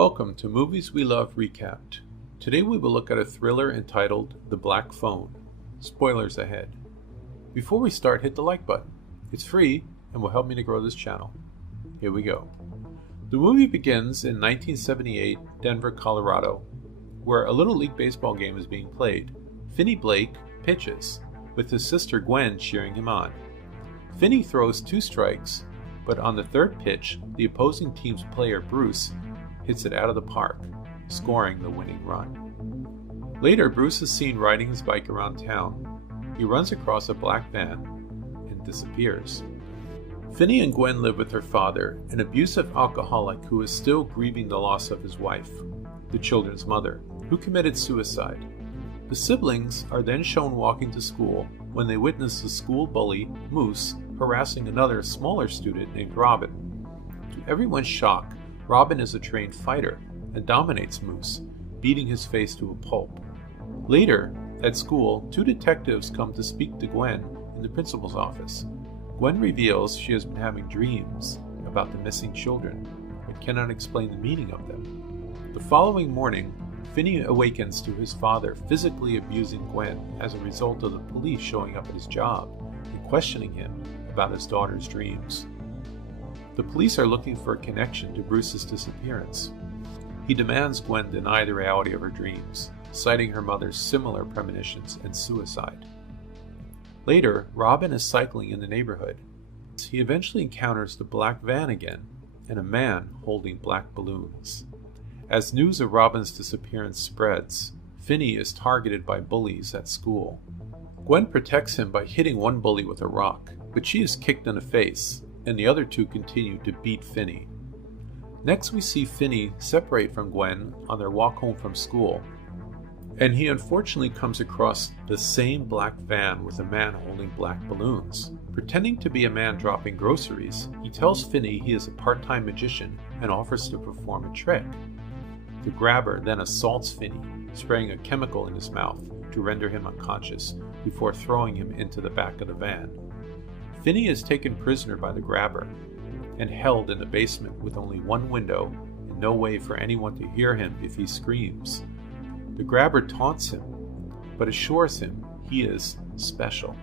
Welcome to Movies We Love Recapped. Today we will look at a thriller entitled The Black Phone. Spoilers ahead. Before we start, hit the like button. It's free and will help me to grow this channel. Here we go. The movie begins in 1978, Denver, Colorado, where a Little League baseball game is being played. Finney Blake pitches, with his sister Gwen cheering him on. Finney throws 2 strikes, but on the 3rd pitch, the opposing team's player Bruce hits it out of the park, scoring the winning run. Later, Bruce is seen riding his bike around town. He runs across a black van and disappears. Finney and Gwen live with her father, an abusive alcoholic who is still grieving the loss of his wife, the children's mother, who committed suicide. The siblings are then shown walking to school when they witness the school bully, Moose, harassing another smaller student named Robin. To everyone's shock, Robin is a trained fighter and dominates Moose, beating his face to a pulp. Later, at school, 2 detectives come to speak to Gwen in the principal's office. Gwen reveals she has been having dreams about the missing children, but cannot explain the meaning of them. The following morning, Finney awakens to his father physically abusing Gwen as a result of the police showing up at his job and questioning him about his daughter's dreams. The police are looking for a connection to Bruce's disappearance. He demands Gwen deny the reality of her dreams, citing her mother's similar premonitions and suicide. Later, Robin is cycling in the neighborhood. He eventually encounters the black van again and a man holding black balloons. As news of Robin's disappearance spreads, Finney is targeted by bullies at school. Gwen protects him by hitting one bully with a rock, but she is kicked in the face, and the other 2 continue to beat Finney. Next we see Finney separate from Gwen on their walk home from school, and he unfortunately comes across the same black van with a man holding black balloons. Pretending to be a man dropping groceries, he tells Finney he is a part-time magician and offers to perform a trick. The grabber then assaults Finney, spraying a chemical in his mouth to render him unconscious before throwing him into the back of the van. Finney is taken prisoner by the grabber and held in the basement with only one window and no way for anyone to hear him if he screams. The grabber taunts him, but assures him he is special.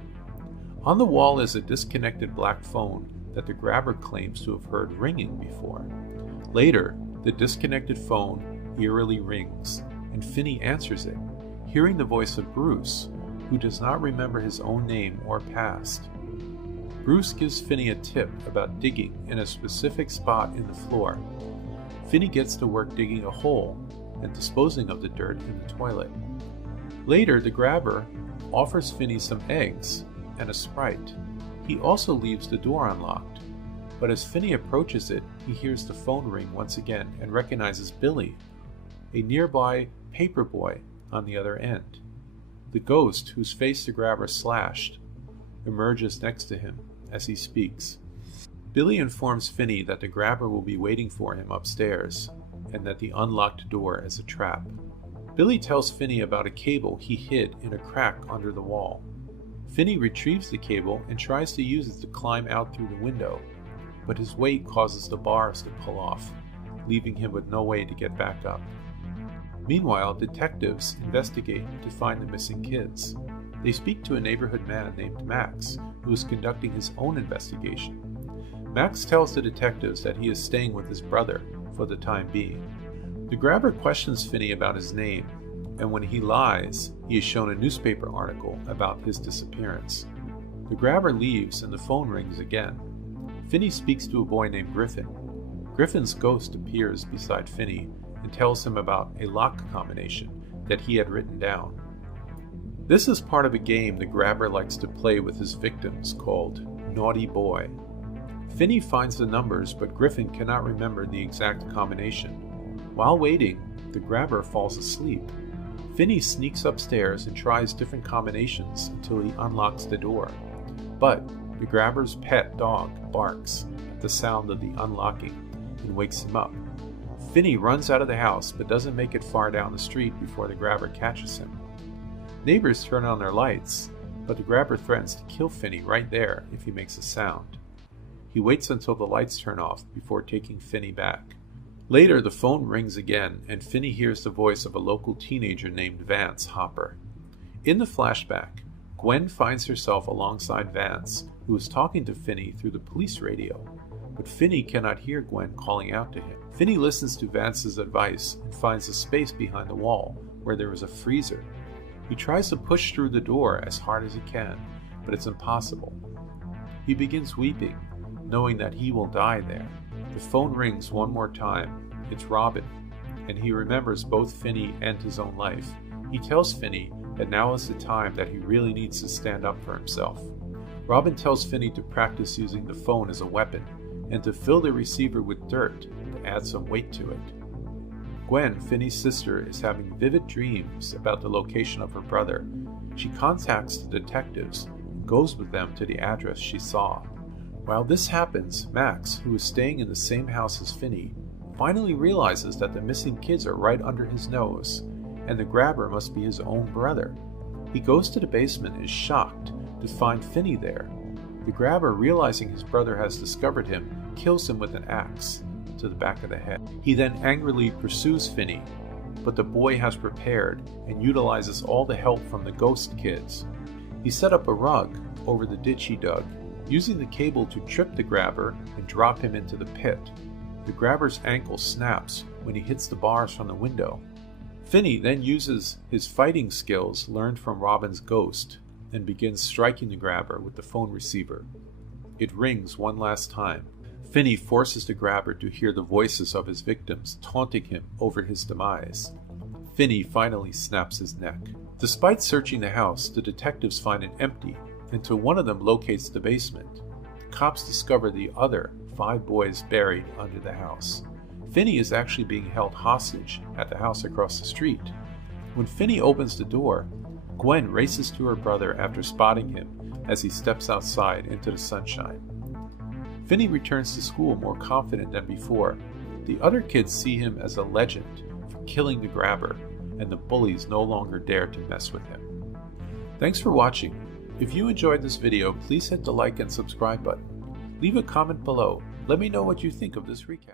On the wall is a disconnected black phone that the grabber claims to have heard ringing before. Later, the disconnected phone eerily rings, and Finney answers it, hearing the voice of Bruce, who does not remember his own name or past. Bruce gives Finney a tip about digging in a specific spot in the floor. Finney gets to work digging a hole and disposing of the dirt in the toilet. Later, the grabber offers Finney some eggs and a Sprite. He also leaves the door unlocked, but as Finney approaches it, he hears the phone ring once again and recognizes Billy, a nearby paperboy on the other end. The ghost, whose face the grabber slashed, emerges next to him as he speaks. Billy informs Finney that the grabber will be waiting for him upstairs and that the unlocked door is a trap. Billy tells Finney about a cable he hid in a crack under the wall. Finney retrieves the cable and tries to use it to climb out through the window, but his weight causes the bars to pull off, leaving him with no way to get back up. Meanwhile, detectives investigate to find the missing kids. They speak to a neighborhood man named Max, who is conducting his own investigation. Max tells the detectives that he is staying with his brother for the time being. The grabber questions Finney about his name, and when he lies, he is shown a newspaper article about his disappearance. The grabber leaves and the phone rings again. Finney speaks to a boy named Griffin. Griffin's ghost appears beside Finney and tells him about a lock combination that he had written down. This is part of a game the grabber likes to play with his victims called Naughty Boy. Finney finds the numbers, but Griffin cannot remember the exact combination. While waiting, the grabber falls asleep. Finney sneaks upstairs and tries different combinations until he unlocks the door. But the grabber's pet dog barks at the sound of the unlocking and wakes him up. Finney runs out of the house but doesn't make it far down the street before the grabber catches him. Neighbors turn on their lights, but the grabber threatens to kill Finney right there if he makes a sound. He waits until the lights turn off before taking Finney back. Later, the phone rings again, and Finney hears the voice of a local teenager named Vance Hopper. In the flashback, Gwen finds herself alongside Vance, who is talking to Finney through the police radio, but Finney cannot hear Gwen calling out to him. Finney listens to Vance's advice and finds a space behind the wall where there is a freezer. He tries to push through the door as hard as he can, but it's impossible. He begins weeping, knowing that he will die there. The phone rings one more time. It's Robin, and he remembers both Finney and his own life. He tells Finney that now is the time that he really needs to stand up for himself. Robin tells Finney to practice using the phone as a weapon and to fill the receiver with dirt to add some weight to it. Gwen, Finney's sister, is having vivid dreams about the location of her brother. She contacts the detectives and goes with them to the address she saw. While this happens, Max, who is staying in the same house as Finney, finally realizes that the missing kids are right under his nose, and the grabber must be his own brother. He goes to the basement and is shocked to find Finney there. The grabber, realizing his brother has discovered him, kills him with an axe to the back of the head. He then angrily pursues Finney, but the boy has prepared and utilizes all the help from the ghost kids. He set up a rug over the ditch he dug, using the cable to trip the grabber and drop him into the pit. The grabber's ankle snaps when he hits the bars from the window. Finney then uses his fighting skills learned from Robin's ghost and begins striking the grabber with the phone receiver. It rings one last time. Finney forces the grabber to hear the voices of his victims taunting him over his demise. Finney finally snaps his neck. Despite searching the house, the detectives find it empty until one of them locates the basement. The cops discover the other 5 boys buried under the house. Finney is actually being held hostage at the house across the street. When Finney opens the door, Gwen races to her brother after spotting him as he steps outside into the sunshine. Finney returns to school more confident than before. The other kids see him as a legend for killing the grabber, and the bullies no longer dare to mess with him. Thanks for watching. If you enjoyed this video, please hit the like and subscribe button. Leave a comment below. Let me know what you think of this recap.